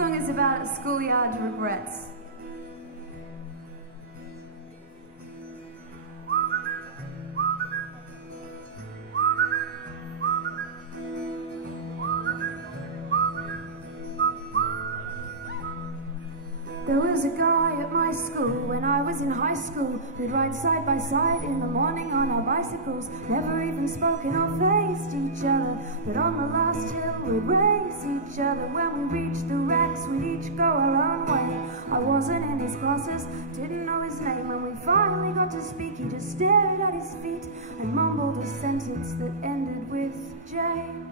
song is about schoolyard regrets. There was a guy at my school when I was in high school who'd ride side by side in the morning on our bicycles. Never even spoken or faced each other, but on the last hill we'd race each other. When we reached the racks we'd each go our own way. I wasn't in his classes, didn't know his name. When we finally got to speak, he just stared at his feet and mumbled a sentence that ended with James.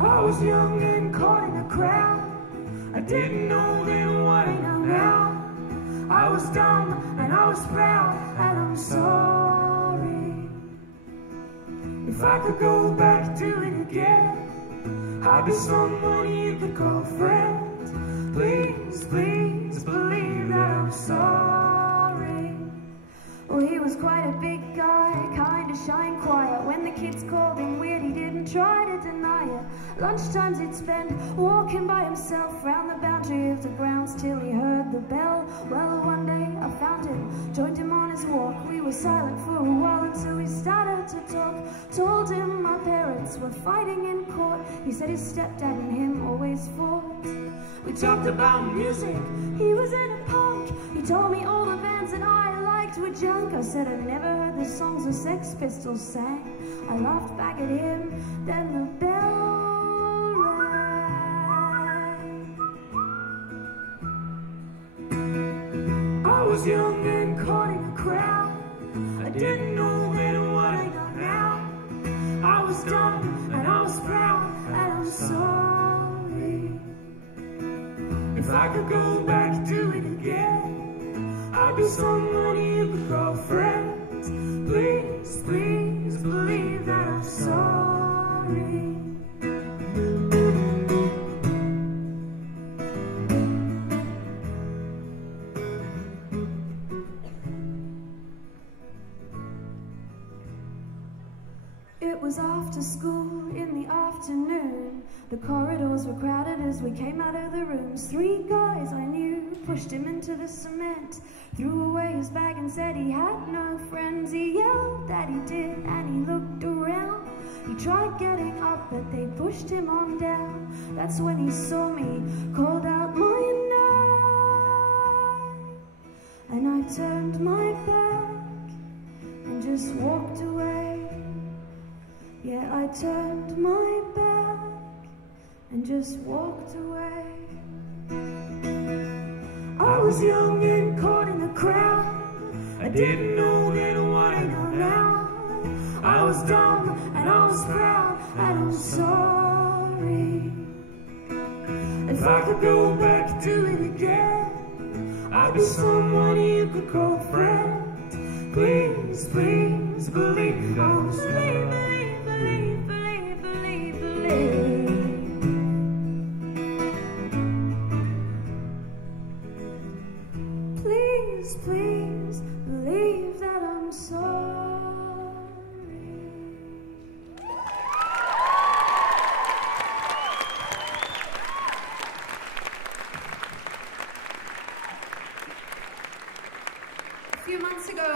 I was young and caught in a crowd. I didn't know then what I know now. I was dumb and I was proud, and I'm sorry. If I could go back to it again, I'd be someone you could call friend. Please, please believe that I'm sorry. Well, he was quite a big guy, kinda shy and quiet. When the kids called him weird, he didn't try to deny it. Lunchtimes he'd spend walking by himself round the boundary of the grounds till he heard the bell. Well, one day I found him, joined him on his walk. We were silent for a while until we started to talk. Told him my parents were fighting in court. He said his stepdad and him always fought. We talked about music, he was in a punk. He told me all the bands that I liked were junk. I said I'd never heard the songs the Sex Pistols sang. I laughed back at him, then the bell rang. I was young and caught in a crowd. I didn't know then what I know now. I was dumb and I was proud, and I'm sorry. If I could go back to it again, I'd be someone you could call friend. Please, please believe that I'm sorry. It was after school in the afternoon. The corridors were crowded as we came out of the rooms. 3 guys I knew pushed him into the cement, threw away his bag and said he had no friends. He yelled that he did and he looked around. He tried getting up but they pushed him on down. That's when he saw me, called out my name, and I turned my back and just walked away. Yeah, I turned my back and just walked away. I was young and caught in the crowd. I didn't know then what I know now. I was dumb and I was proud, and I'm sorry. If I could go back to it again, I'd be someone you could call friend. Please, please believe I'm sorry. Believe, believe, believe, believe. Please, please believe that I'm sorry. A few months ago,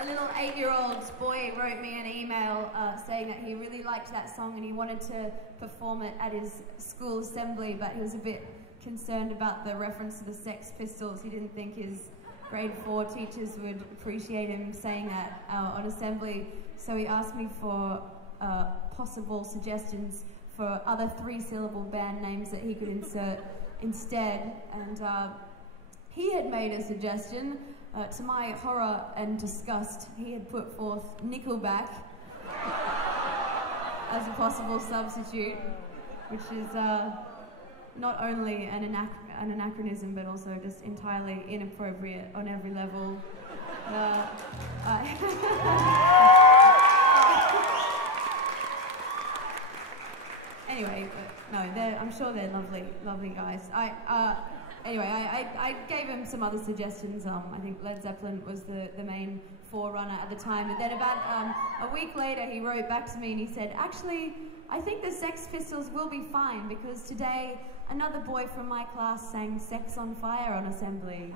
a little 8-year-old boy wrote me an email saying that he really liked that song and he wanted to perform it at his school assembly, but he was a bit concerned about the reference to the Sex Pistols. He didn't think his grade 4 teachers would appreciate him saying that on assembly, so he asked me for possible suggestions for other 3-syllable band names that he could insert instead, and he had made a suggestion. To my horror and disgust, he had put forth Nickelback as a possible substitute, which is not only an anachronism, but also just entirely inappropriate on every level. Anyway, but no, I'm sure they're lovely, lovely guys. Anyway, I gave him some other suggestions. I think Led Zeppelin was the main forerunner at the time. And then about a week later, he wrote back to me and he said, actually, I think the Sex Pistols will be fine because today another boy from my class sang Sex on Fire on assembly.